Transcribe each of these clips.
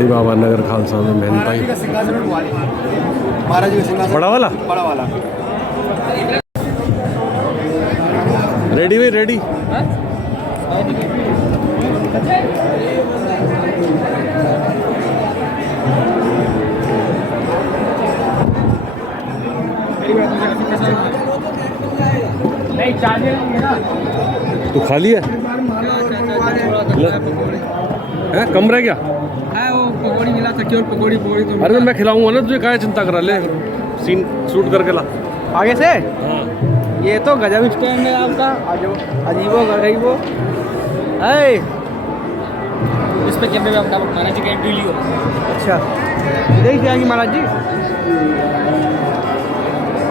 बड़ी बाबा नगर खालसा में मेहनताई बड़ा वाला रेडी भाई रेडी। तू खा लिया है? कम रह गया वो पकौड़ी मिला था केवल पकौड़ी पकौड़ी तो अरे मैं खिलाऊंगा ना तुझे, क्या चिंता करा, ले सीन शूट करके ला आगे से। हाँ। ये तो गजब स्टैंड है आपका, अजीबो गरीबो है। इस पे कैमरे में अपना महाराज जी का एंट्री लियो। अच्छा इधर ही जाएंगे महाराज जी।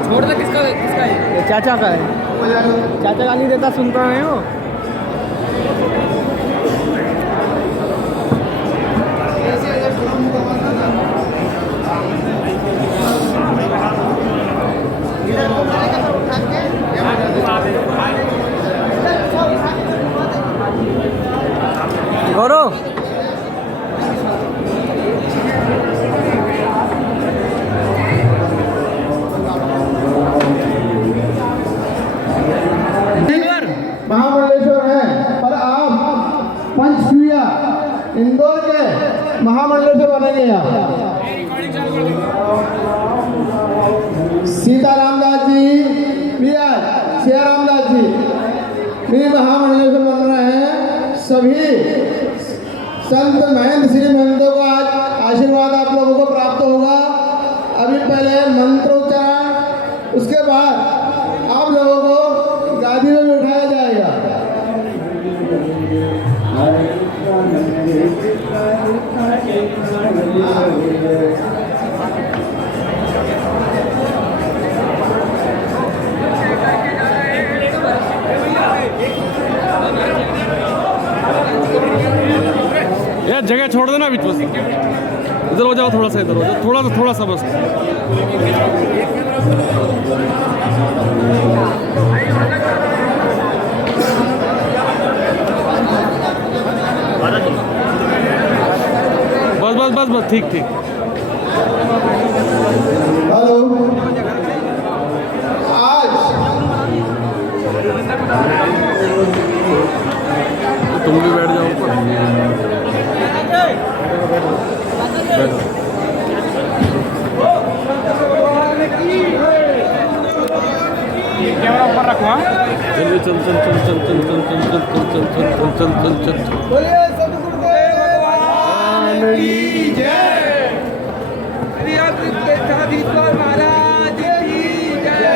छोड़ दे। किसका किसका है? ये चाचा का है। चाचा गाली देता सुनता है वो। गौरव महामंडलेश्वर है, पर आप पंचकुला इंदौर के महामंडलेश्वर बनेंगे। आप सीताराम दास जी भी आज सियाराम दास जी भी महामंडलेश्वर बन रहे हैं। सभी संत महंत श्री महंतों को आज आशीर्वाद आप लोगों को प्राप्त होगा। अभी पहले मंत्रोच्चारण, उसके बाद आप लोगों को गादी में बिठाया जाएगा। यार जगह छोड़ देना बीच में, इधर हो जाओ, थोड़ा सा इधर हो जाओ, थोड़ा सा बस। बस बस बस बस ठीक ठीक। हेलो, आज तुम भी बैठ जाओ ऊपर। कैमरा ऊपर रखो। चल चल चल चल चल चल चल चल चल चल चल चल चल चल चल। बोलिए सतगुरुदेव भगवान की जय। पीठाधीश्वर महाराज की जय।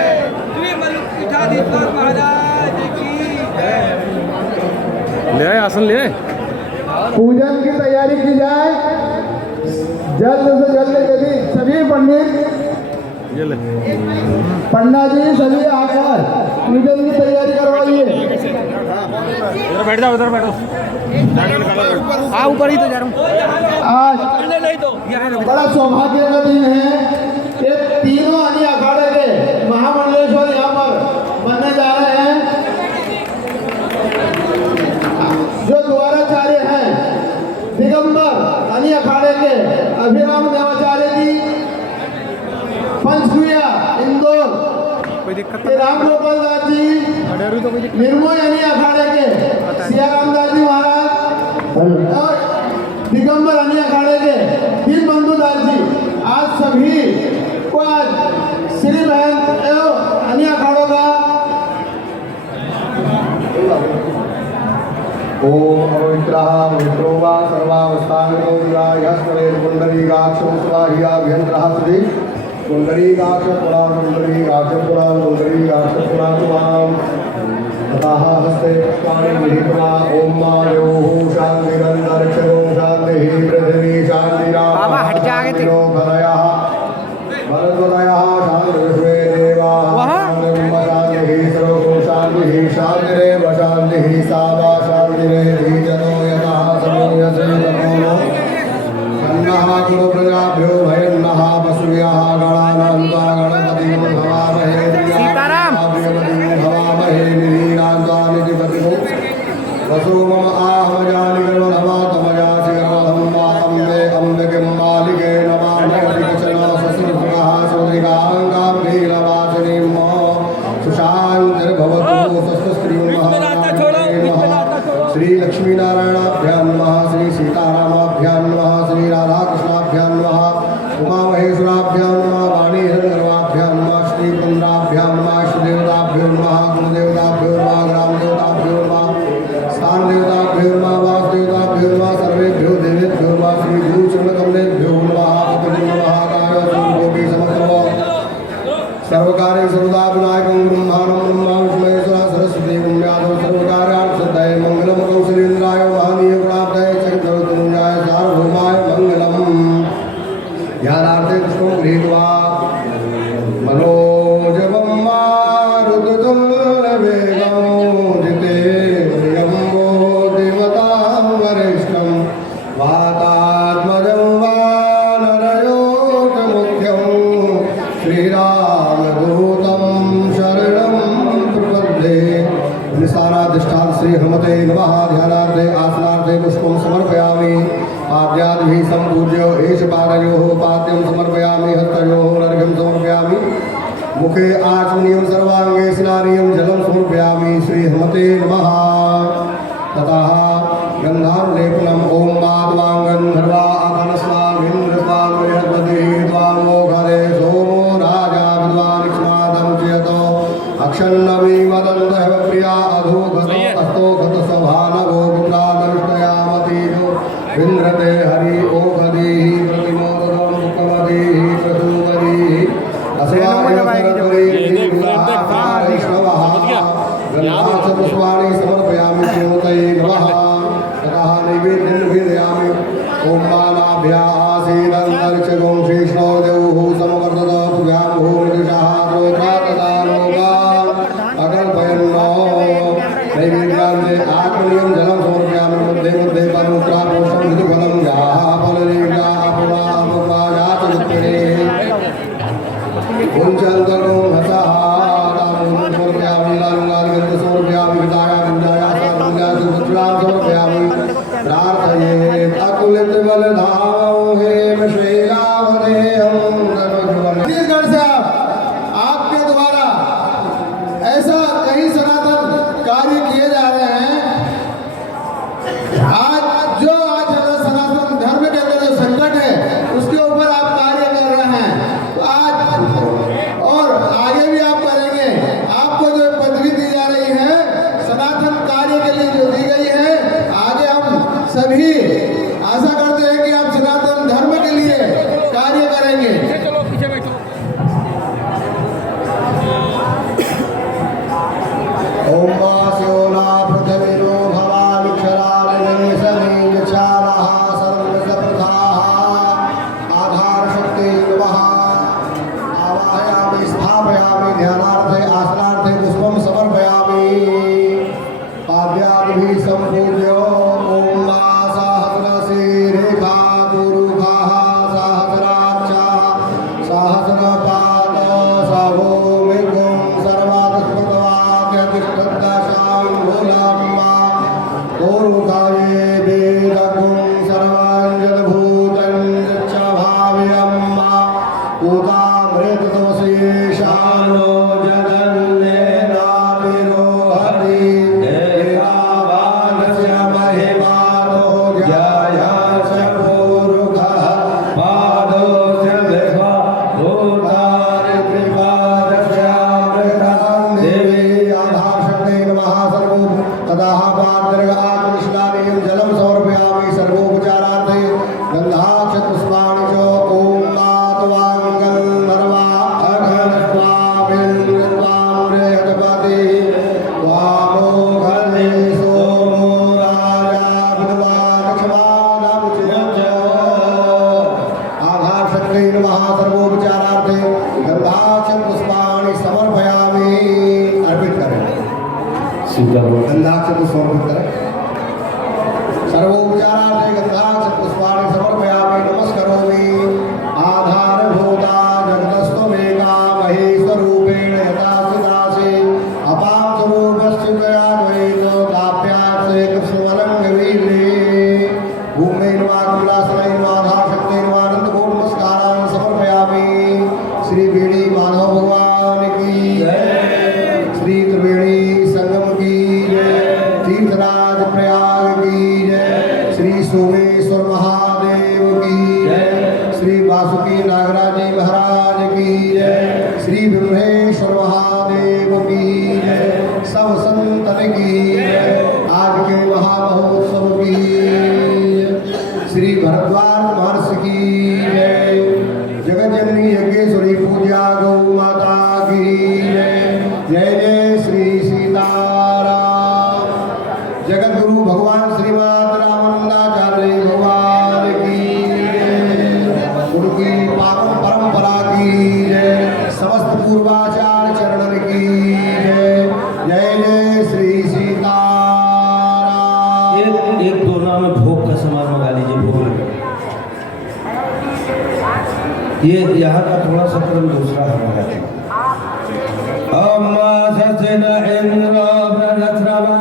श्री मलुक पीठाधीश्वर महाराज की जय। ले आए आसन, ले आए। पूजन की तैयारी की जाए जल्द से जल्द। यदि सभी पंडित ये ले पंडा जी सभी आकर पूजन की तैयारी करवाइए। इधर बैठ जाओ, इधर बैठो। हाँ ऊपर ही तो जा रहा हूँ। आज बड़ा सौभाग्य का दिन है। ये तीनों अन्य अखाड़े के महामंडलेश्वर यहाँ पर बनने जा रहे हैं। जो द्वाराचार्य हैं दिगंबर अन्य अखाड़े के अभिराम देवाचार्य जी, पंचकुला इंदौर के राम गोपाल दास जी, निर्मोही अन्य अखाड़े के सियाराम दास जी महाराज और दिगंबर अन्य अखाड़े के दीन बंधु दास जी, आज सभी को आज श्री महंत एवं अन्य अखाड़ों का ओम पवित्रः पवित्रो वा सर्वावस्थानो विराजस्मरे कुंडलीकाक्षो स्वाहियाभ्यन्तरः सुधि कुंडलीकाक्ष पुराण कुंडलीकाक्ष पुराण कुंडलीकाक्ष पुराण तुमाम ततः हस्ते पुष्पाणि गृहीत्वा ओम मायोः शान्तिरन्तरिक्षो शान्तिः पृथिवी शान्तिरापः शान्तिरो भरयः भरद्वतयः शान्तिर्विश्वे देवाः शान्तिः सर्वो शान्तिः शान्तिरेव शान्तिः सावा शान्तिरेधि जनो यतः समूयसे तमो सन्नः कुरु प्रजाभ्यो भयन्नः वसुभ्यः गणानान्त्वा गणपतिं भवामहे सीताराम भवामहे निरीनान्त्वानिधिपतिं वसु मम आहवजानि गर्वधमा तमजासि गर्वधं वा अम्बे अम्बिके सर्वकार्य सर्वदा विनायकं ब्रह्माणं ब्रह्मा विष्णुमेश्वरा सरस्वती पुण्यादौ सर्वकार्यार्थ सिद्धये मंगलम कौशलेन्द्राय महानीय गुणाब्धये चक्रवर्तनुजाय सार्वभौमाय मंगलम ज्ञानार्थे पुष्पं गृहीत्वा मनोजवं मारुततुल्यवेगं जितेन्द्रियं बुद्धिमतां वरिष्ठं वातात्मजं वानरयोगमुख्यं श्रीरामदूतं शरणं प्रपद्ये। निसाराधिष्ठान श्री हनुमते नमः। ध्यानार्थे आसनार्थे पुष्पं समर्पयामि। पाद्याद्भिः सम्पूज्य एष पादयोः पाद्यं समर्पयामि। हस्तयोः अर्घ्यं समर्पयामि। मुखे आचमनीयं सर्वांगे स्नानीयं जलं समर्पयामि। श्री हनुमते नमः। ततः गन्धानुलेपनम् ॐ माध्वाङ्गन्धर्वा आतनस्वामिन्द्रस्वां बृहस्पतिः त्वां मोघरे सोमो राजा विद्वान् क्ष्मादं चेतो अक्षन्नमी वदन्तः प्रिया अधोगतो अस्तो गतसभानवो गुप्तादविष्टयामतीयो विन्द्रते हरि ओघदीः प्रतिमोदनं मुखमदीः प्रसूवदीः पुष्पाणि समर्पयामि श्रीमतये नमः। ततः नैवेद्यं निवेदयामि। ॐ मानाभ्यासीदन्तरिक्षगं श्रीष्णो देवः समवर्तत भुव्यामो मृदुषः त्रोत्रातदानोगाम् अकल्पयन्नो। नैवेद्यान्ते आत्मनीयं जलं समर्पयामि। मध्ये मध्ये पदमुद्रापोषं मृदुफलं याः फलरेव्या अपवामुपायातमुत्तरे कुञ्चन्तरो हसः समर्पयामि। लालिगन्ध समर्पयामि। विदाया विदाया साधुल्यां समर्पयामि। प्रार्थयेत् अतुलितबलधामं हेम श्रीरामदेहं धनुर्धरं। छत्तीसगढ़ से आपके द्वारा ऐसा कई सनातन कार्य किए जा रहे हैं। आज सनातन धर्म के अंदर जो संकट है उसके ऊपर आप कार्य कर रहे हैं। तो आज और आगे भी आप करेंगे। आपको जो पदवी दी जा रही है सनातन कार्य के लिए जो दी गई है, आगे हम सभी आशा करते हैं कि आप सनातन धर्म के लिए कार्य करेंगे। चलो पीछे बैठो। ओम वास्योना पृथ्वीरो भवानिक्षरालयेशनि विचारः सर्वसप्रथाः आधार शक्ति नमः। आवाहयामि स्थापयामि। ध्यानार्थे आसनार्थे पुष्पं समर्पयामि। पाद्याद्भिः सम्पूज्य ॐ सहस्रशिरेखा पुरुषः सहस्राक्षा सहस्रपाद सभूमिगुं सर्वात्स्पृतवाक्यतिष्ठद्दशाङ्गुलम्मा पूरुखाये वेदगुं सर्वाञ्जलभूतं च भाव्यम्मा पूतामृतदोषेशानो जगन्नेनातिरोहति देवावानस्य महिमानो जयश्च पूरुखः पादोऽस्य देवा भूतानि त्रिपादस्यामृतं देवी आधारशक्ते नमः। सर्वो ततः पात्रग आत्मनिष्णानीयं जलं समर्पयामि। सर्वोपचारार्थे गन्धाक्षपुष्पाणि च ॐ मातवाङ्गन्धर्वा अघनत्वामिन्द्रत्वां बृहस्पतिः त्वामोघने सोमो राजा विद्वान् क्ष्मादं चेतो आधारशक्ते नमः। सर्वोपचारार्थे गन्धाक्षपुष्पाणि समर्पयामि। अर्पित करें। गन्धाक्षपुष्प समर्पित करें। सर्वोपचारार्थे गन्धाक्षपुष्पाणि समर्पयामि। नमस्करोमि। आधारभूता जगतस्त्वमेका महेश्वरूपेण यथा स्थितासि अपां स्वरूपस्य त्वया द्वैतो दाप्यास्य कृष्णवलङ्गवीर्ये भूमे नमः कमलासनै नमः आधारशक्ते नमः अनन्तकोटि नमस्कारान् समर्पयामि। श्री बेणी माधव भगवान की जय। श्री त्रिवेणी संगम की जय। तीर्थराज प्रयाग की जय। श्री सोमेश्वर महादेव की जय। श्री वासुकी नागराज जी महाराज की जय। श्री ब्रह्मेश्वर महादेव की जय। सब संतन की जय। आज के महामहोत्सव की जय। श्री भरद्वाज महर्षि की जय। जगत जननी यज्ञेश्वरी पूजा गौ माता की पूर्वाचार्य चरणन की जय। जय जय श्री सीताराम। एक दो नाम में भोग का सामान मंगा लीजिए। भोग ये यहाँ का थोड़ा सा क्रम दूसरा है मंगाते हैं। अम्मा सचिन इंद्र बृहस्पति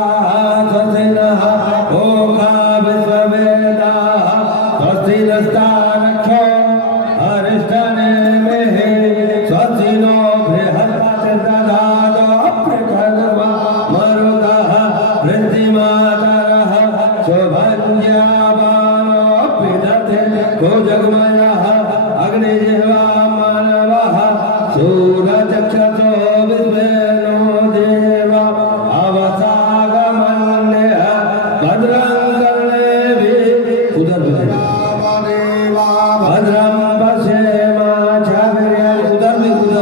सचिन ओखा विश्ववेदा स्वस्ति नस्तानक्षो अरिष्टने में स्वस्तिनो बृहस्पति ददातो प्रखर्वा मरुतः वृद्धिमातरः शुभञ्जाबानो पिदते को जगमयः अग्निजिह्वा मानवः सूरचक्षसो विश्वेनो देवा अवसागमन्यः भद्रं कर्णेभिः उधर भद्रं पश्येमाचार्य उधर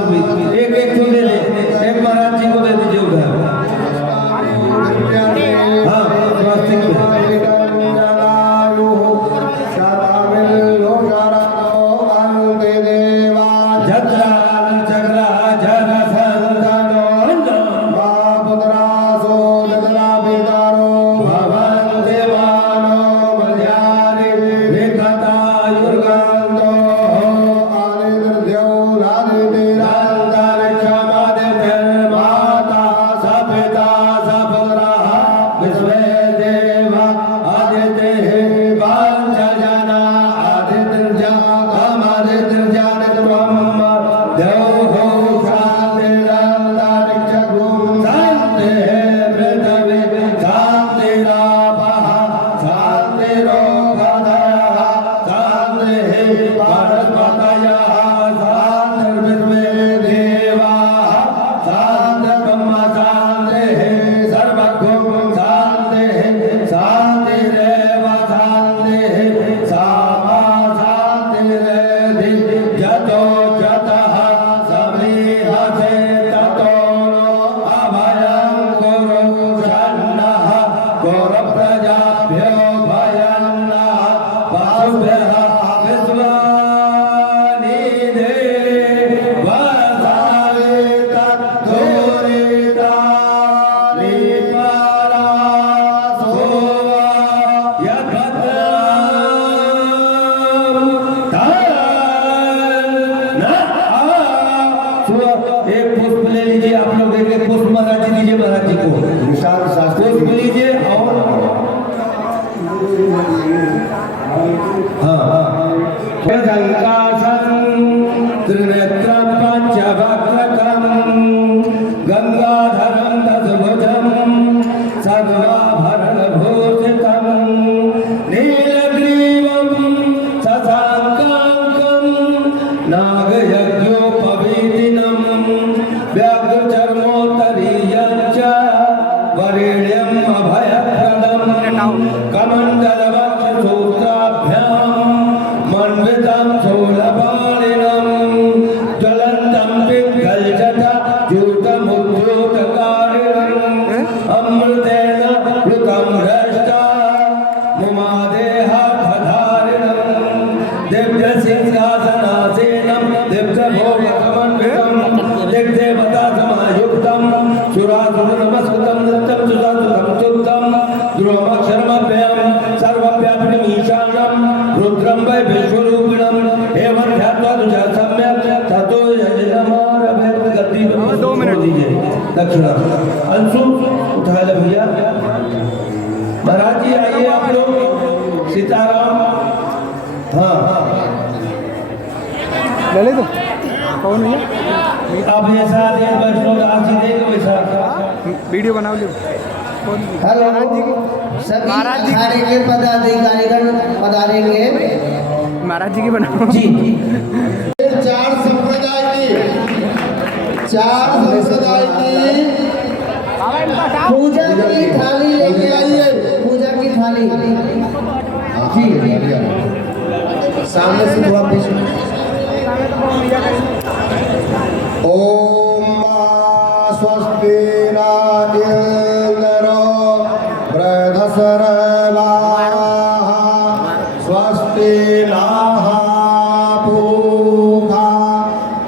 भी एक एक को दे दे। एक महाराज जी को दे दीजिए उधर। हाँ स्वास्तिक एक पुष्प ले लीजिए आप लोग। एक पुष्प महाराज जी दीजिए महाराज जी को। निशान शास्त्री पुष्प लीजिए और त्रिनेत्रं पंचवक्त्रकं गंगाधरं दशभुजं सर्वाभरणभूषितं नीलग्रीवं शशाङ्कां नागयज्ञोपवीतिनं व्याघ्रचर्मोत्तरीयं च वरेण्यम् अभयप्रदं कमण्डलवक्षसूत्राभ्यां मण्डितं शूलपाणिनं ज्वलन्तं पिङ्गलजटाद्यूतमुद्योतकारिणम् अमृतेन प्लुतं हृष्टा मुमादेहाधारिणं दिव्यसिंहासनासीनं दिव्यभोगसमन्वितं दिग्देवतासमायुक्तं सुरासुरनमस्कृतं नृत्यं सुधासुरं शुद्धं ध्रुवमक्षरमभ्यं सर्वव्यापिनं ईशानं रुद्रं वै विश्वरूपिणं एवं ध्यात्वा तुझा सम्यक् ततो यजनमारभेत। गद्दी पे 2 मिनट दीजिए। दक्षिणा अंशु उठा ले भैया। महाराज जी आइए आप लोग। सीताराम। हाँ ले तो कौन है आप ऐसा दे वैष्णव दास जी देंगे वैसा वीडियो बनाओ लो। हेलो महाराज महाराज जी जी के पदाधिकारीगण पधारेंगे। महाराज जी की बनाओ जी। चार संप्रदाय की पूजा की थाली लेके आइए। पूजा की थाली जी सामने से थोड़ा पीछे। ओम स्वस्ति न इंद्रो बृहस्पतिर्वाः स्वस्ति नः पूषा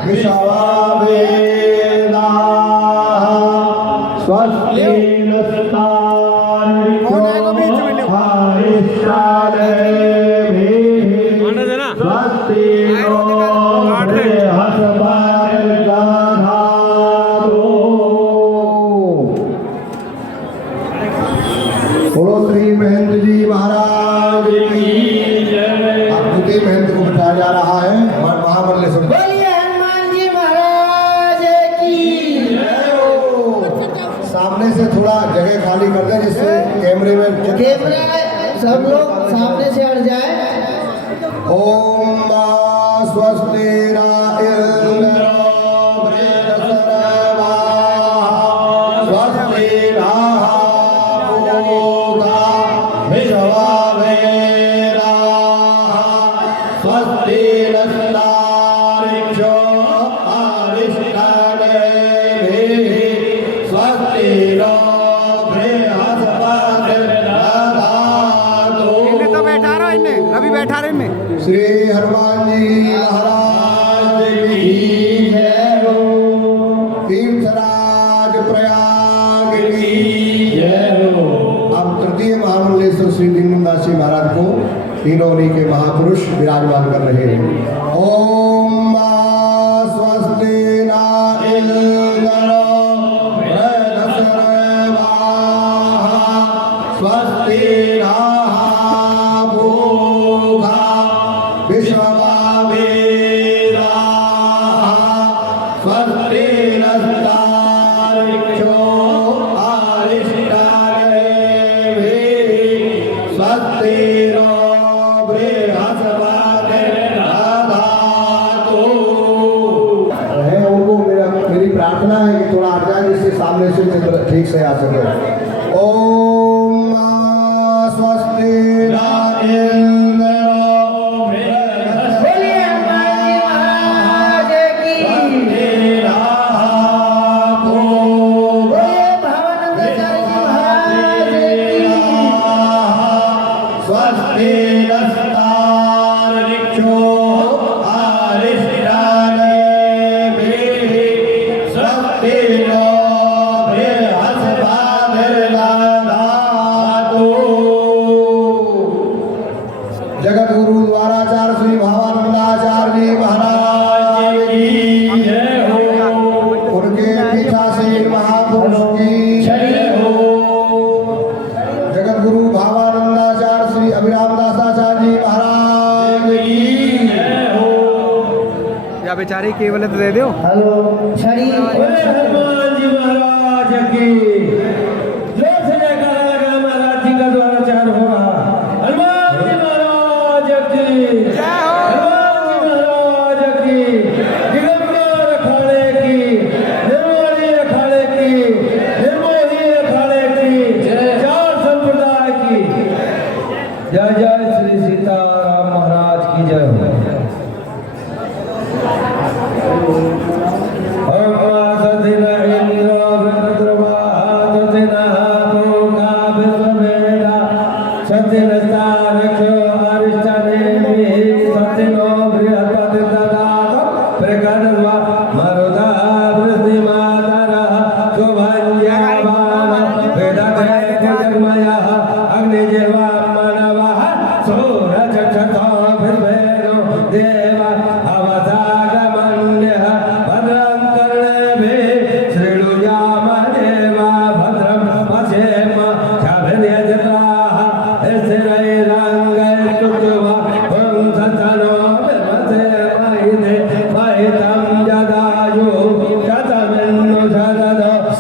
विश्ववेदाः कौन आएगा बीच में ले आने देना बोलो श्री महेंद्र जी महाराज की अब द्वितीय महंत को बिठाया जा रहा है महामंडलेश्वर। बोलिए हनुमान जी महाराज की सामने से थोड़ा जगह खाली कर दें जिससे कैमरे में कैमरा सब लोग सामने से हट जाए। ओम स्वस्ति अभी बैठा रहे में श्री हनुमान जी महाराज की जय हो। तीर्थराज प्रयाग की जय हो। अब तृतीय महामंडलेश्वर श्री लिंगमदास जी महाराज को तीनों के महापुरुष विराजमान कर रहे हैं। ओम स्वस्ति स्वस्ति मेरी प्रार्थना है कि थोड़ा हट जाए जिससे सामने से चित्र ठीक से आ सके। ओम स्वस्ति जगत गुरु द्वाराचार्य श्री भावानंदाचार्य जी महाराज की जय हो। उनके पीठासीन महापुरुष की जय हो। जगत गुरु भावानंदाचार्य श्री अभिराम दासाचार्य जी महाराज की जय हो। या बेचारी केवल तो दे दो। हेलो श्री हनुमान जी महाराज की जोर से जयकारा लगा। महाराज जी का द्वाराचार हो रहा। हनुमान जी महाराज की जय हो। हनुमान जी महाराज की दिगंबर अखाड़े की निर्मोही अखाड़े की निर्मोही अखाड़े की चार संप्रदाय की जय जय श्री सीताराम महाराज की जय हो।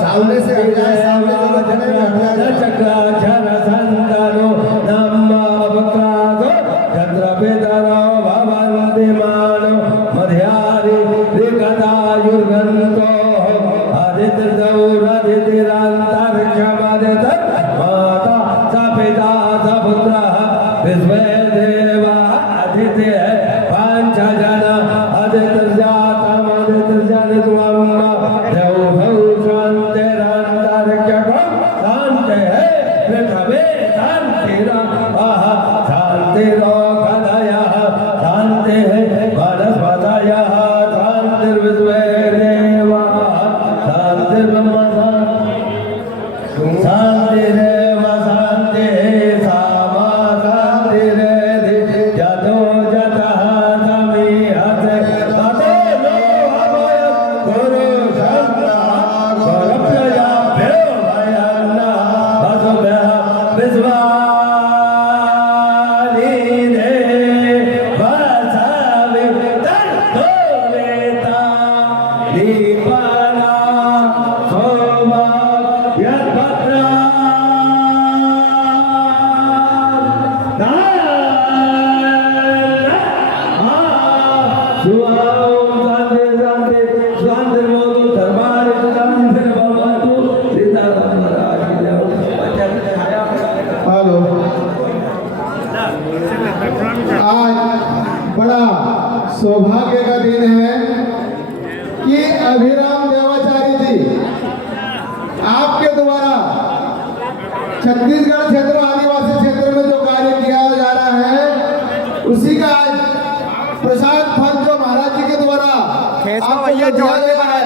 सामने से हट जाए, सामने जो खड़े हैं हट जाए। चक्राचर संतनो नमः चंद्रपेतरो भवन्तिमानो मध्यारि त्रिकदायुर्गन्तो आदित्यजौरदितिरान्तरिक्षमदित माता स पिता स पुत्रः विश्वे देवा आदित्य पंचजन आदित्यजातम् आदित्यजनित्वम् देवौ शान्तिरन्तरिक्षकं शान्ति है पृथ्वी शान्तिरः शान्तिरोगदयः शान्ति है वनस्पतयः शान्तिर्विश्वे देवाः शान्तिर्ब्रह्म हेलो। आज बड़ा सौभाग्य का दिन है कि अभिराम देवाचार्य जी आपके द्वारा छत्तीसगढ़ क्षेत्र आदिवासी क्षेत्र में जो कार्य किया जा रहा है उसी का आज प्रसाद फल जो महाराज जी के द्वारा आपको दिया गया है,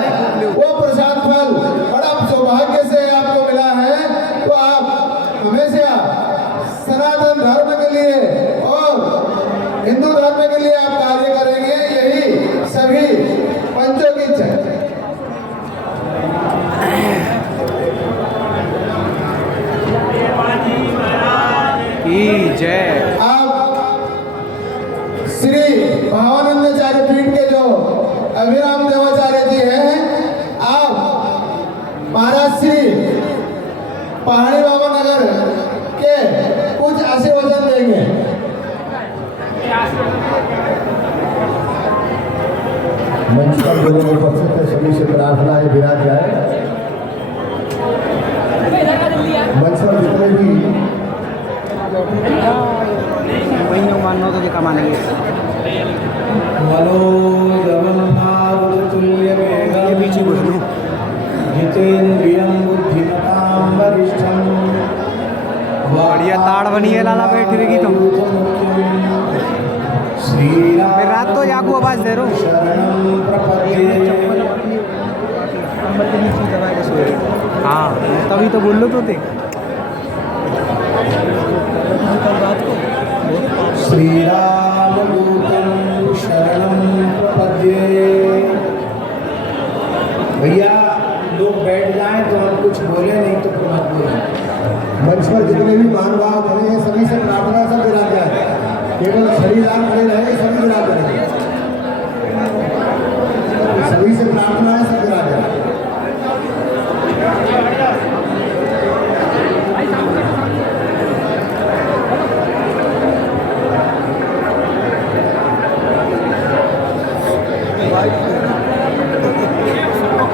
वो प्रसाद फल बड़ा सौभाग्य से आपको मिला है। तो आप हमेशा सनातन धर्म के लिए और हिंदू धर्म के लिए आप कार्य करेंगे, यही सभी पंचों की इच्छा है। जय। आप श्री भावानंदाचार्य पीठ के जो अभिराम देवाचार्य जी हैं, आप महाराज श्री पहाड़ी बाबा नगर के कुछ आशीर्वचन देंगे। मंच पर लोगों को उपस्थित है, सभी से प्रार्थना है विराज जाए। मंच पर जितने भी वही मानो तो क्या मानेंगे। ये पीछे घुस लो। बढ़िया ताड़ बनी है लाला बैठ रही तो मैं रात तो जागू आवाज दे रहा हाँ तभी तो बोल लो तो थे श्री राम दूतम शरणम प्रपद्ये। भैया लोग बैठ जाएं तो हम कुछ बोले नहीं तो फिर मत बोले। मंच पर जितने भी महानुभाव खड़े हैं सभी से प्रार्थना सब विराज जाए, केवल शरीराम खड़े रहे सभी विराज जाए, सभी से प्रार्थना है सब विराज जाए।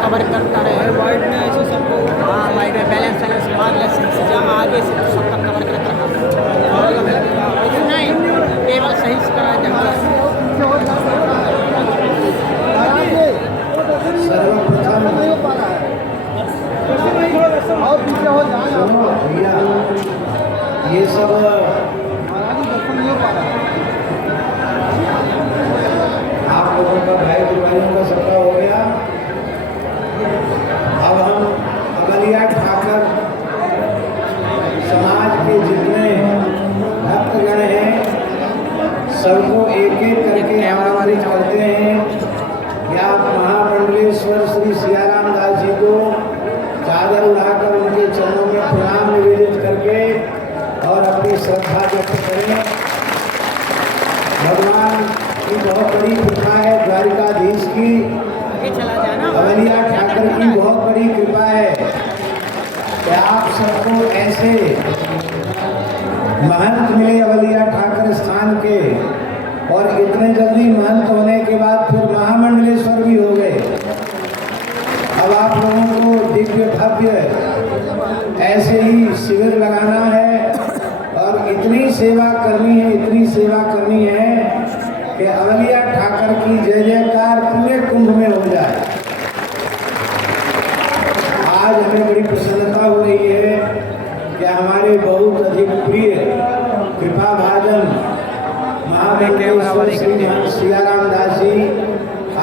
कवर करता रहे वाइड में ऐसे सबको हाँ वाइड में बैलेंस बैलेंस मार ले जहाँ आगे से सबका कवर करता रहा नहीं केवल सही से करा सर्वप्रथम भैया ये सब आप लोगों का भाई भाइयों का सबका हो गया। अब हम अगलिया ठाकर समाज के जितने भक्तगण हैं सबको एक एक करके आमंत्रित करते हैं कि आप महामंडलेश्वर श्री सियाराम दास जी को चादर उड़ाकर उनके चरणों में प्रणाम निवेदित करके और अपनी श्रद्धा व्यक्त करें। भगवान की बहुत बड़ी कृपा है, द्वारिकाधीश की अवलिया ठाकर की बहुत बड़ी कृपा है कि आप सबको ऐसे महंत मिले अवलिया ठाकर स्थान के, और इतने जल्दी महंत होने के बाद फिर महामंडलेश्वर भी हो गए। अब आप लोगों को दिव्य भव्य ऐसे ही शिविर लगाना है और इतनी सेवा करनी है, इतनी सेवा करनी है कि अवलिया ठाकर की जय जयकार पूरे कुंभ में हो जाए। आज हमें बड़ी प्रसन्नता हो रही है कि हमारे बहुत अधिक प्रिय कृपा भाजन महामंडलेश्वर श्री सियाराम दास जी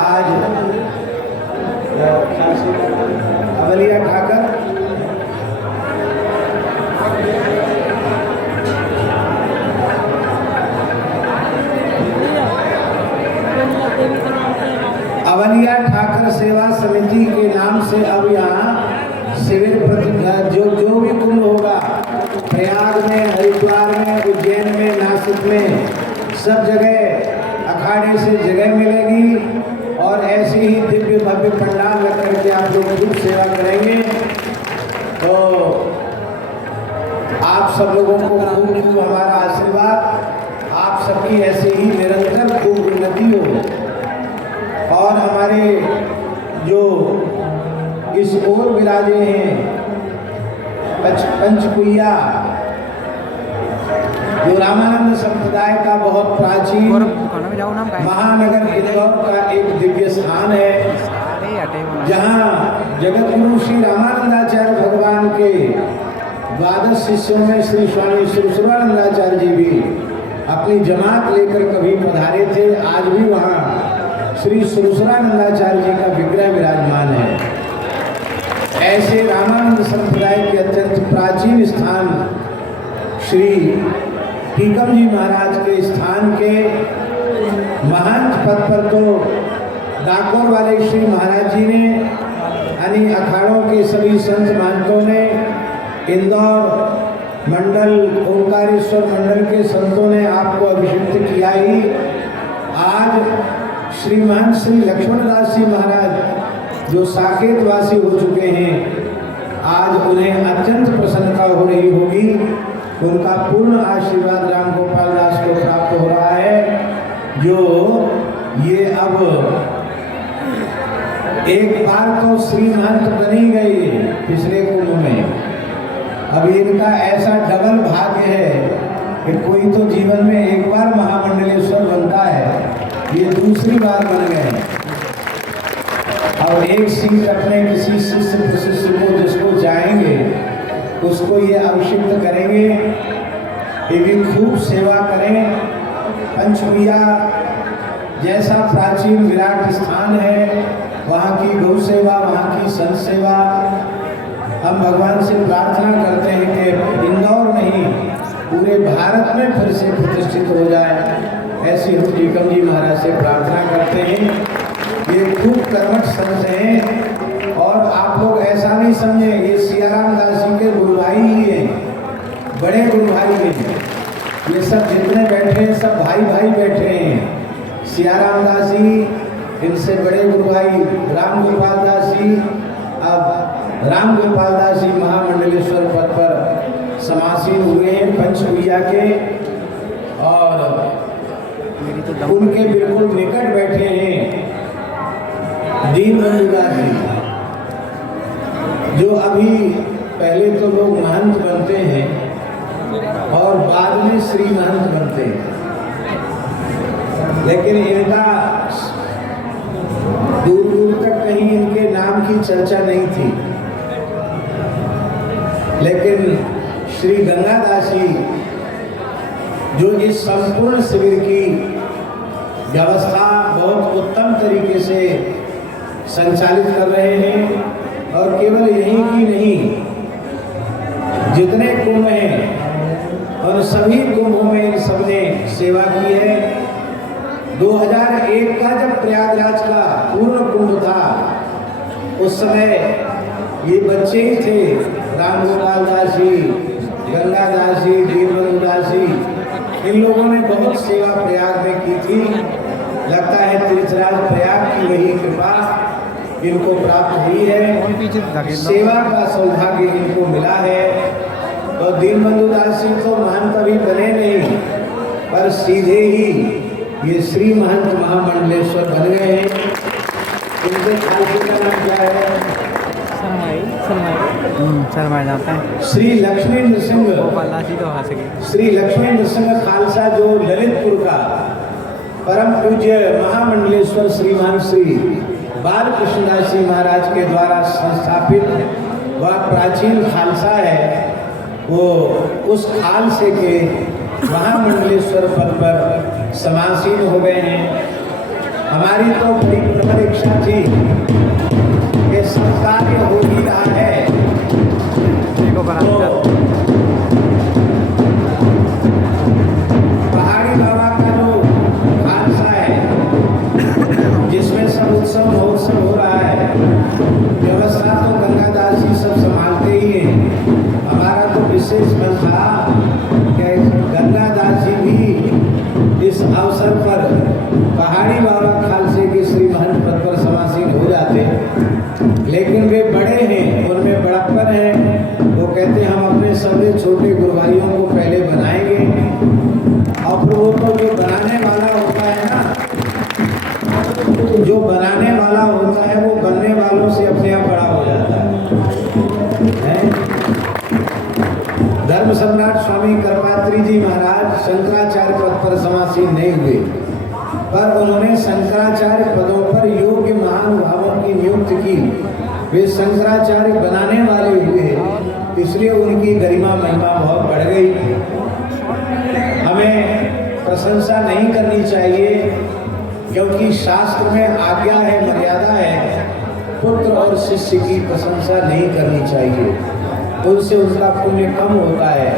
आज अवलिया ठाकर अवलिया ठाकर सेवा समिति समिति के नाम से अब यहाँ शिविर जो भी कुंभ होगा, प्रयाग में, हरिद्वार में, उज्जैन में, नासिक में, सब जगह अखाड़े से जगह मिलेगी और ऐसे ही दिव्य भव्य पंडाल रख करके आप लोग खूब सेवा करेंगे। तो आप सब लोगों को खूब खूब हमारा आशीर्वाद, आप सबकी ऐसे ही निरंतर खूब उन्नति हो। और हमारे जो इस ओर विराजे हैं पंचकुइया, जो रामानंद संप्रदाय का बहुत प्राचीन महानगर इंदौर का एक दिव्य स्थान है, जहाँ जगत गुरु श्री रामानंदाचार्य भगवान के 12 शिष्यों में श्री स्वामी सुरसुरानंदाचार्य जी भी अपनी जमात लेकर कभी पधारे थे। आज भी वहाँ श्री सुरसुरानंदाचार्य जी का विग्रह विराजमान है। ऐसे रामानंद संप्रदाय के अत्यंत प्राचीन स्थान श्री टीकम जी महाराज के स्थान के महंत पद पर तो डाकोर वाले श्री महाराज जी ने, यानी अखाड़ों के सभी संत महंतों ने, इंदौर मंडल, ओंकारेश्वर मंडल के संतों ने आपको अभिषिक्त किया ही। आज श्री महंत श्री लक्ष्मणदास जी महाराज जो साकेत वासी हो चुके हैं, आज उन्हें अत्यंत प्रसन्नता हो रही होगी। उनका पूर्ण आशीर्वाद राम गोपाल दास को प्राप्त हो रहा है, जो ये अब एक बार तो श्री महंत बनी गई पिछले कुंभ में। अब इनका ऐसा डबल भाग्य है कि कोई तो जीवन में एक बार महामंडलेश्वर बनता है, ये दूसरी बार बन गए। और एक सीट अपने किसी शिष्य प्रशिष्य को जिसको जाएंगे उसको ये अभिषिक्त करेंगे, ये भी खूब सेवा करें। पंचकुइया जैसा प्राचीन विराट स्थान है, वहाँ की गौ सेवा, वहाँ की संत सेवा, हम भगवान से प्रार्थना करते हैं कि इंदौर नहीं पूरे भारत में फिर से प्रतिष्ठित हो जाए। ऐसी हम टीकम जी महाराज से प्रार्थना करते हैं। ये खूब कर्मठ संत हैं और आप लोग ऐसा नहीं समझे ये सियाराम दास जी के गुरु भाई ही हैं, बड़े गुरु भाई हैं। ये सब जितने बैठे हैं सब भाई भाई बैठे हैं। सियाराम दास जी, इनसे बड़े गुरु भाई राम गोपाल दास जी, अब राम गोपाल दास जी महामंडलेश्वर पद पर समासीन हुए हैं पंचकुइया के, और उनके बिल्कुल निकट बैठे हैं दीनबंधु दास जी, जो अभी पहले तो लोग महंत बनते हैं और बाद में श्री महंत बनते हैं, लेकिन इनका दूर दूर तक कहीं इनके नाम की चर्चा नहीं थी। लेकिन श्री गंगादास जी जो इस संपूर्ण शिविर की व्यवस्था बहुत उत्तम तरीके से संचालित कर रहे हैं, और केवल यही की नहीं, जितने कुंभ हैं और सभी कुंभों में इन सबने सेवा की है। 2001 का जब प्रयागराज का पूर्ण कुंभ था, उस समय ये बच्चे ही थे, राम गोपाल दास जी, गंगादास जी, दीनबंधु दास जी, इन लोगों ने बहुत सेवा प्रयाग में की थी। लगता है तीर्थराज प्रयाग की वही कृपा इनको प्राप्त हुई है, सेवा का सौभाग्य इनको मिला है। और दीनबंधु दास जी तो महंत अभी बने नहीं, पर सीधे ही ये श्री महंत महामंडलेश्वर बन गए हैं। इनके खालसे का नाम क्या है? शर्मा जाता है श्री लक्ष्मी नृसिंह, श्री लक्ष्मी नृसिंह खालसा, जो ललितपुर का परम पूज्य महामंडलेश्वर श्रीमान श्री बाल कृष्णदास जी महाराज के द्वारा संस्थापित वह प्राचीन खालसा है। वो उस खालसे के महामंडलेश्वर पद पर समासीन हो गए हैं। हमारी तो बड़ी प्रबल इच्छा थी कि संस्कार हो ही रहा है, तो पहाड़ी बाबा का जो खालसा है जिसमें सब उत्सव महोत्सव हो रहा है, व्यवस्था तो गंगादास जी सब संभालते ही हैं। हमारा तो विशेष मन था कि गंगादास जी भी इस अवसर पर पहाड़ी बाबा खालसे के श्री महंत पद पर समासीन हो जाते, लेकिन वे बड़े हैं, उनमें बड़प्पन है। वो कहते हम अपने सबसे छोटे गुरु भाइयों को पहले बनाएंगे, और फिर वो तो जो बनाने वाला होता है ना, जो बनाने वाला होता है वो बनने वालों से अपने आप बड़ा हो जाता है। धर्म सम्राट स्वामी करपात्री जी महाराज शंकराचार्य पद पर समासीन नहीं हुए, पर उन्होंने शंकराचार्य पदों पर योग्य महानुभावों की नियुक्ति की। वे शंकराचार्य बनाने वाले हुए, इसलिए उनकी गरिमा महिमा बहुत बढ़ गई। हमें प्रशंसा नहीं करनी चाहिए, क्योंकि शास्त्र में आज्ञा है, मर्यादा है, पुत्र और शिष्य की प्रशंसा नहीं करनी चाहिए, उनसे उनका पुण्य कम होता है।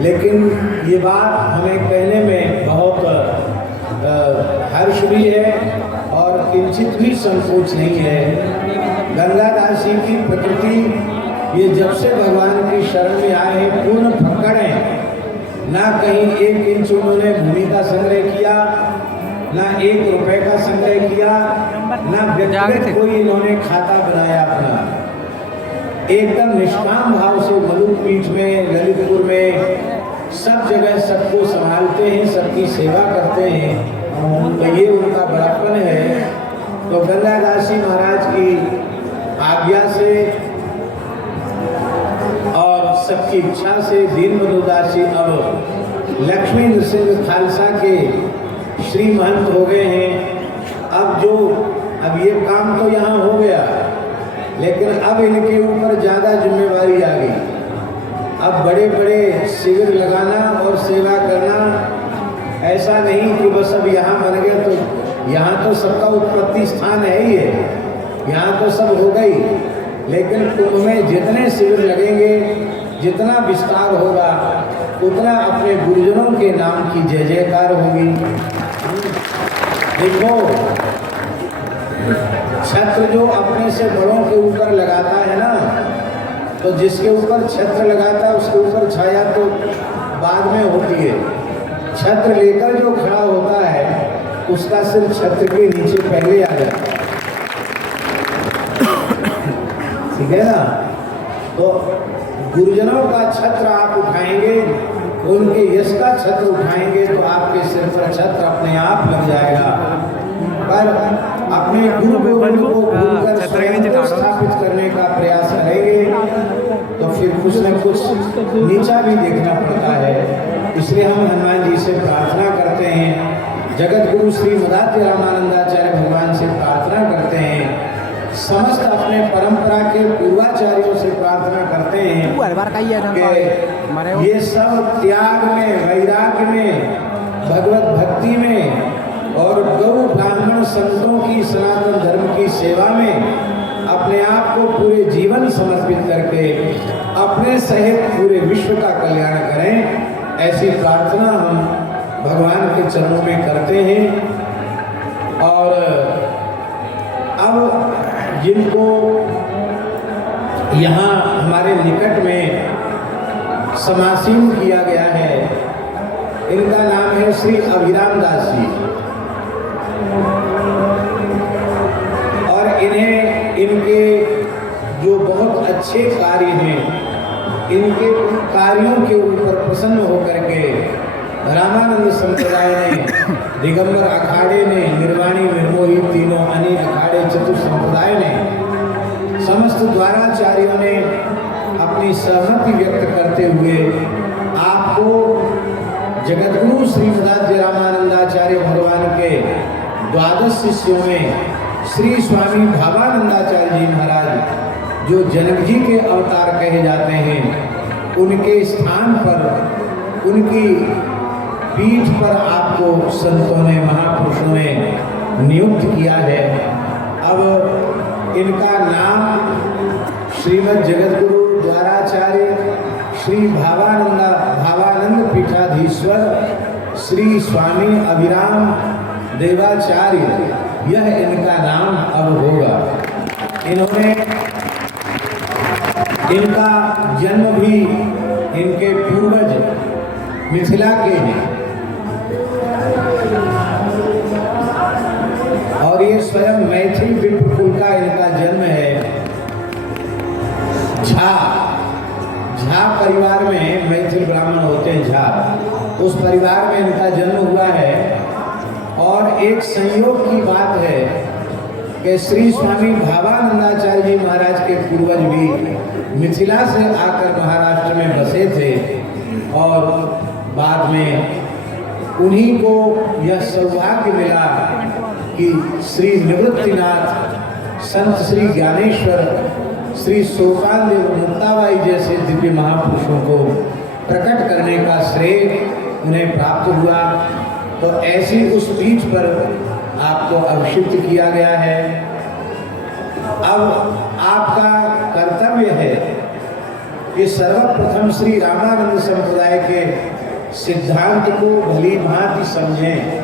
लेकिन ये बात हमें कहने में बहुत हर्ष भी है और किंचित भी संकोच नहीं है। गंगादास जी की प्रकृति, ये जब से भगवान की शरण में आए हैं, पूर्ण फक्कड़ हैं। ना कहीं 1 इंच उन्होंने भूमि का संग्रह किया, ना 1 रुपए का संग्रह किया, ना व्यक्तिगत कोई इन्होंने खाता बनाया अपना। एकदम निष्काम भाव से मलुक पीठ में, ललितपुर में सब जगह सबको संभालते हैं, सबकी सेवा करते हैं, तो ये उनका बड़प्पन है। तो गंगादास जी महाराज की आज्ञा से और सबकी इच्छा से दीनबंधु दास जी अब लक्ष्मी नृसिंह खालसा के श्री महंत हो गए हैं। अब ये काम तो यहाँ हो गया, लेकिन अब इनके ऊपर ज़्यादा जिम्मेवारी आ गई। अब बड़े बड़े शिविर लगाना और सेवा करना, ऐसा नहीं कि बस अब यहाँ बन गया तो यहाँ तो सबका उत्पत्ति स्थान है ही है, यहाँ तो सब हो गई। लेकिन कुंभ में जितने शिविर लगेंगे, जितना विस्तार होगा, उतना अपने गुरुजनों के नाम की जय जयकार होगी। देखो, छत्र जो अपने से बड़ों के ऊपर लगाता है ना, तो जिसके ऊपर छत्र लगाता है उसके ऊपर छाया तो बाद में होती है। छत्र लेकर जो खड़ा होता है, उसका सिर छत्र के नीचे पहले आ जाता है, ठीक है ना। तो गुरुजनों का छत्र आप उठाएंगे, उनके यश का छत्र उठाएंगे, तो आपके सिर पर छत्र अपने आप लग जाएगा। पर अपने गुरु को भूलकर स्वयं को स्थापित करने का प्रयास करेंगे तो फिर कुछ न कुछ नीचा भी देखना पड़ता है। इसलिए हम हनुमान जी से प्रार्थना करते हैं, जगत गुरु श्री मदाध्य रामानंदाचार्य भगवान से प्रार्थना करते हैं, समस्त अपने परंपरा के पूर्वाचार्यों से प्रार्थना करते हैं कि ये सब त्याग में, वैराग्य में, भगवत भक्ति में और गौ ब्राह्मण संतों की सनातन धर्म की सेवा में अपने आप को पूरे जीवन समर्पित करके अपने सहित पूरे विश्व का कल्याण करें, ऐसी प्रार्थना हम भगवान के चरणों में करते हैं। और अब जिनको यहाँ हमारे निकट में समासीन किया गया है, इनका नाम है श्री अभिराम दास जी, और इन्हें इनके जो बहुत अच्छे कार्य हैं, इनके कार्यों के ऊपर प्रसन्न होकर के रामानंद संप्रदाय ने, दिगंबर अखाड़े ने, निर्वाणी निर्मोही तीनों अनेक अखाड़े चतुर्थ संप्रदाय ने, समस्त द्वाराचार्यों ने अपनी सहमति व्यक्त करते हुए आपको जगतगुरु श्री मदाध्य रामानंदाचार्य भगवान के 12 शिष्यों में श्री स्वामी भावानंदाचार्य जी महाराज, जो जनक जी के अवतार कहे जाते हैं, उनके स्थान पर, उनकी पीठ पर आपको संतों ने, महापुरुषों ने नियुक्त किया है। अब इनका नाम श्रीमद् जगतगुरु द्वाराचार्य श्री भावानंद पीठाधीश्वर श्री स्वामी अभिराम देवाचार्य, यह इनका नाम अब होगा। इन्होंने इनका जन्म भी इनके पूर्वज मिथिला के हैं और ये स्वयं मैथिल विप्र कुल का इनका जन्म है। झा परिवार में मैथिल ब्राह्मण होते हैं, झा, उस परिवार में इनका जन्म हुआ है। और एक संयोग की बात है कि श्री स्वामी भावानंदाचार्य जी महाराज के पूर्वज भी मिथिला से आकर महाराष्ट्र में बसे थे और बाद में उन्हीं को यह सौभाग्य मिला कि श्री निवृत्तिनाथ, संत श्री ज्ञानेश्वर, श्री सोपान देव मुक्ताबाई जैसे दिव्य महापुरुषों को प्रकट करने का श्रेय उन्हें प्राप्त हुआ। तो ऐसी उस पीठ पर आपको अभिषिक्त किया गया है। अब आपका कर्तव्य है कि सर्वप्रथम श्री रामानंद संप्रदाय के सिद्धांत को भली भांति समझें,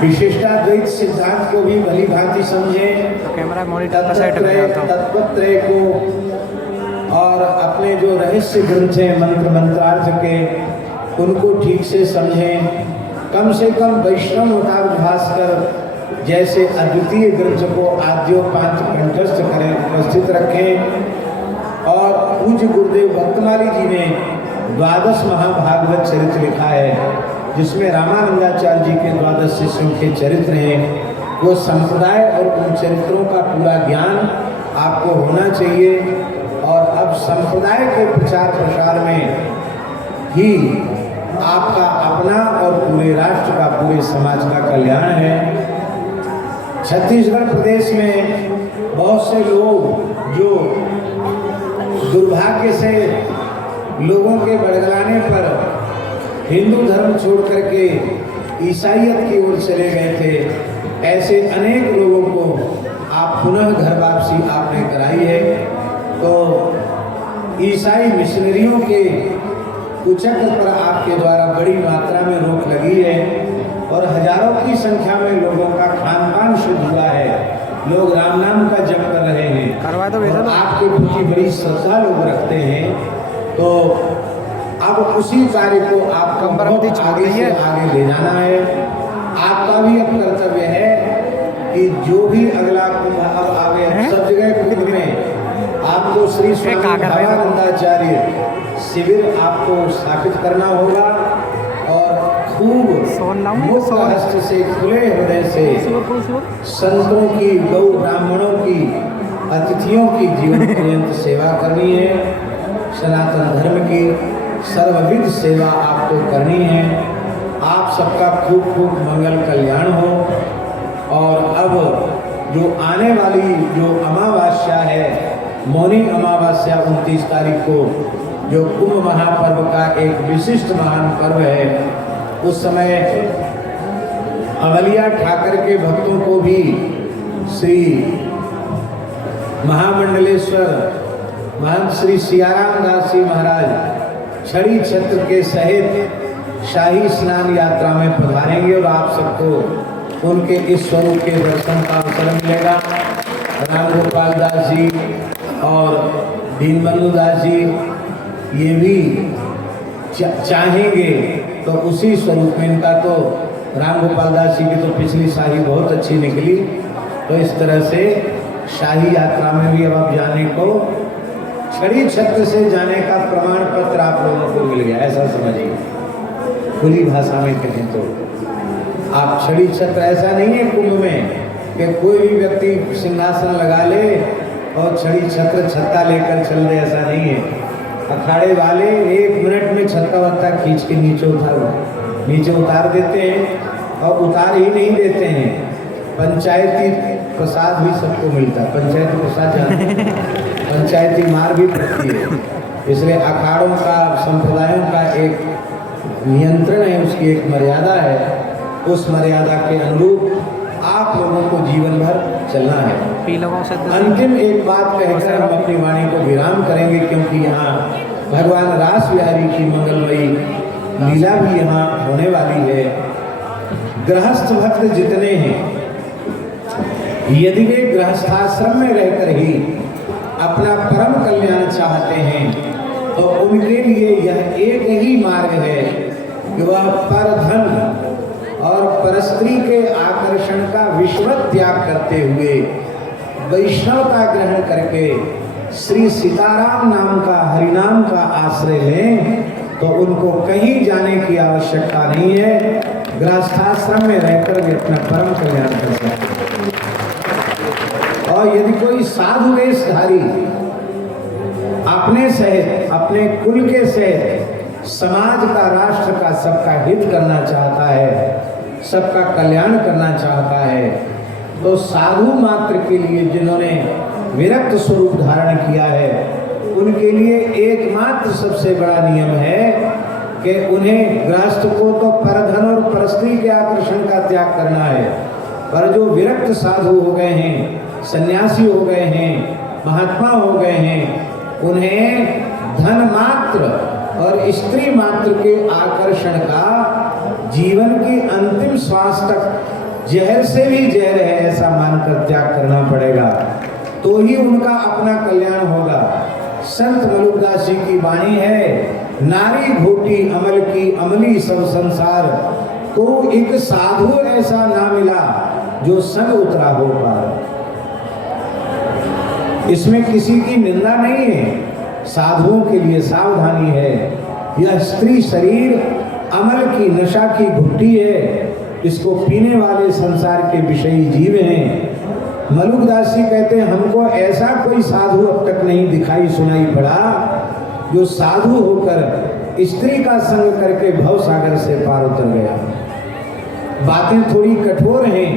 विशिष्टाद्वैत सिद्धांत को भी भली भांति समझें, कैमरा मॉनिटर का साइड में जाता हूं। तत्वत्रय को और अपने जो रहस्य ग्रंथ हैं मंत्र मंत्रार्थ के, उनको ठीक से समझें। कम से कम वैष्णव अवतार भास्कर जैसे अद्वितीय ग्रंथ को आद्योपांत कंठस्थ करें, उपस्थित रखें। और पूज्य गुरुदेव भक्तमाली जी ने 12 महाभागवत चरित्र लिखा है, जिसमें रामानंदाचार्य जी के 12 शिष्यों के चरित्र हैं। वो संप्रदाय और उन चरित्रों का पूरा ज्ञान आपको होना चाहिए। और अब संप्रदाय के प्रचार प्रसार में ही आपका अपना और पूरे राष्ट्र का, पूरे समाज का कल्याण है। छत्तीसगढ़ प्रदेश में बहुत से लोग जो दुर्भाग्य से लोगों के बड़गलाने पर हिंदू धर्म छोड़ करके ईसाइयत की ओर चले गए थे, ऐसे अनेक लोगों को आप पुनः घर वापसी आपने कराई है। तो ईसाई मिशनरियों के कुचक्र पर आपके द्वारा बड़ी मात्रा में रोक लगी है और हजारों की संख्या में लोगों का खान पान शुद्ध हुआ है। लोग राम नाम का जप कर रहे हैं करवा दो और आपके प्रति बड़ी श्रद्धा लोग रखते हैं। तो अब उसी कार्य को आपको बहुत आगे से आगे ले जाना है। आपका भी अब कर्तव्य है कि जो भी अगला कुंभ अब आगे सब जगह कुंभ में आपको श्री स्वामी भावानंदाचार्य शिविर आपको स्थापित करना होगा और खूब मुक्त हस्त से, खुले हृदय से संतों की, गौ ब्राह्मणों की, अतिथियों की जीवन पर्यंत सेवा करनी है। सनातन धर्म की सर्वविध सेवा आपको करनी है। आप सबका खूब खूब मंगल कल्याण हो। और अब जो आने वाली जो अमावस्या है, मौनी अमावस्या 29 तारीख को, जो कुंभ महापर्व का एक विशिष्ट महान पर्व है, उस समय अवलिया ठाकर के भक्तों को भी श्री महामंडलेश्वर महंत श्री सियाराम दास जी महाराज छड़ी छत्र के सहित शाही स्नान यात्रा में पधारेंगे और आप सबको उनके इस स्वरूप के दर्शन का अवसर मिलेगा। राम गोपाल दास जी और दीनबंधु दास जी ये भी चाहेंगे तो उसी स्वरूप में, इनका तो राम गोपाल दास जी की तो पिछली शाही बहुत अच्छी निकली, तो इस तरह से शाही यात्रा में भी अब आप जाने को, छड़ी छत्र से जाने का प्रमाण पत्र आप लोगों को मिल गया, ऐसा समझिए। खुली भाषा में कहें तो आप छड़ी छत्र, ऐसा नहीं है कुंभ में कि कोई भी व्यक्ति सिंहासन लगा ले और छड़ी छत्र छत्ता लेकर चल दे, ऐसा नहीं है। अखाड़े वाले 1 मिनट में छत्ता वत्ता खींच के नीचे उतार देते हैं और उतार ही नहीं देते हैं। पंचायती प्रसाद भी सबको मिलता है, पंचायती प्रसाद जानते पंचायती मार भी पड़ती है। इसलिए अखाड़ों का, संप्रदायों का एक नियंत्रण है, उसकी एक मर्यादा है। उस मर्यादा के अनुरूप आप लोगों को जीवन भर चलना है। अंतिम एक बात कहकर हम अपनी वाणी को विराम करेंगे, क्योंकि यहाँ भगवान रास बिहारी की मंगलमयी लीला भी यहाँ होने वाली है। गृहस्थ भक्त जितने हैं यदि वे गृहस्थाश्रम में रहकर ही अपना परम कल्याण चाहते हैं तो उनके लिए यह एक ही मार्ग है कि वह परधन और परस्त्री के आकर्षण का विश्वत त्याग करते हुए वैष्णवता ग्रहण करके श्री सीताराम नाम का हरिनाम का आश्रय लें तो उनको कहीं जाने की आवश्यकता नहीं है। गृहस्थाश्रम में रहकर वे अपना परम कल्याण कर सकते हैं। और यदि कोई साधु वेशधारी अपने सहित अपने कुल के सहित समाज का राष्ट्र का सबका हित करना चाहता है, सबका कल्याण करना चाहता है, तो साधु मात्र के लिए जिन्होंने विरक्त स्वरूप धारण किया है उनके लिए एकमात्र सबसे बड़ा नियम है कि उन्हें गृहस्थ को तो परधन और परस्त्री के आकर्षण का त्याग करना है, पर जो विरक्त साधु हो गए हैं, सन्यासी हो गए हैं, महात्मा हो गए हैं, उन्हें धन मात्र और स्त्री मात्र के आकर्षण का जीवन की अंतिम श्वास तक जहर से भी जहर है ऐसा मानकर त्याग करना पड़ेगा, तो ही उनका अपना कल्याण होगा। संत मलुकदास जी की वाणी है, नारी घोटी अमल की अमली सब संसार, तो एक साधु ऐसा ना मिला जो संग उतरा हो पार। इसमें किसी की निंदा नहीं है, साधुओं के लिए सावधानी है। यह स्त्री शरीर अमल की नशा की घुट्टी है, इसको पीने वाले संसार के विषयी जीव हैं। मलुकदास जी कहते हैं हमको ऐसा कोई साधु अब तक नहीं दिखाई सुनाई पड़ा जो साधु होकर स्त्री का संग करके भव सागर से पार उतर गया। बातें थोड़ी कठोर हैं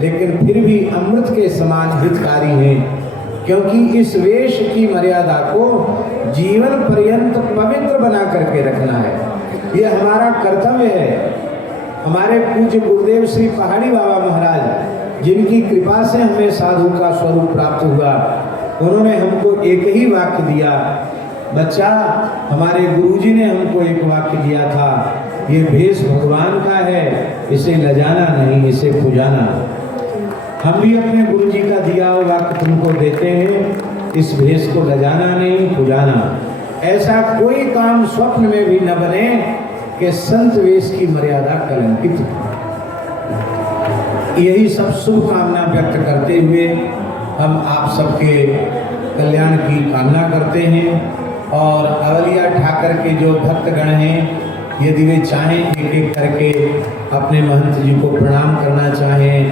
लेकिन फिर भी अमृत के समान हितकारी हैं, क्योंकि इस वेश की मर्यादा को जीवन पर्यंत पवित्र बना करके रखना है, यह हमारा कर्तव्य है। हमारे पूज्य गुरुदेव श्री पहाड़ी बाबा महाराज जिनकी कृपा से हमें साधु का स्वरूप प्राप्त हुआ, उन्होंने हमको एक ही वाक्य दिया। बच्चा, हमारे गुरुजी ने हमको एक वाक्य दिया था, ये भेष भगवान का है, इसे लजाना नहीं, इसे पुजाना। हम भी अपने गुरुजी का दिया हुआ वाक्य तुमको देते हैं, इस भेष को लजाना नहीं, पुजाना। ऐसा कोई काम स्वप्न में भी न बने कि संत वेश की मर्यादा कलंकित हो। यही सब शुभकामना व्यक्त करते हुए हम आप सबके कल्याण की कामना करते हैं। और अवलिया ठाकर के जो भक्तगण हैं, यदि वे चाहें एक एक करके अपने महंत जी को प्रणाम करना चाहें,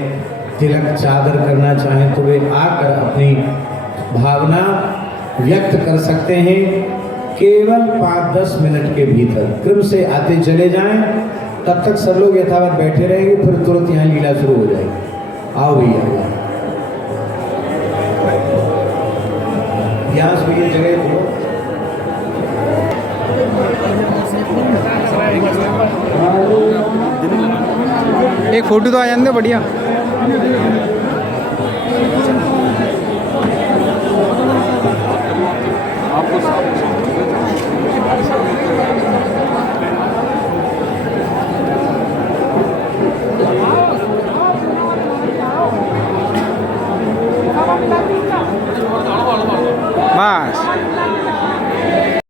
तिलक चादर करना चाहें, तो वे आकर अपनी भावना व्यक्त कर सकते हैं। केवल 5-10 मिनट के भीतर क्रम से आते चले जाएं, तब तक सब लोग यथावत बैठे रहेंगे, फिर तुरंत यहाँ लीला शुरू हो जाएगी। आओ भैया, यहाँ से ये जगह दो। एक फोटो तो आ जाने दो बढ़िया। बस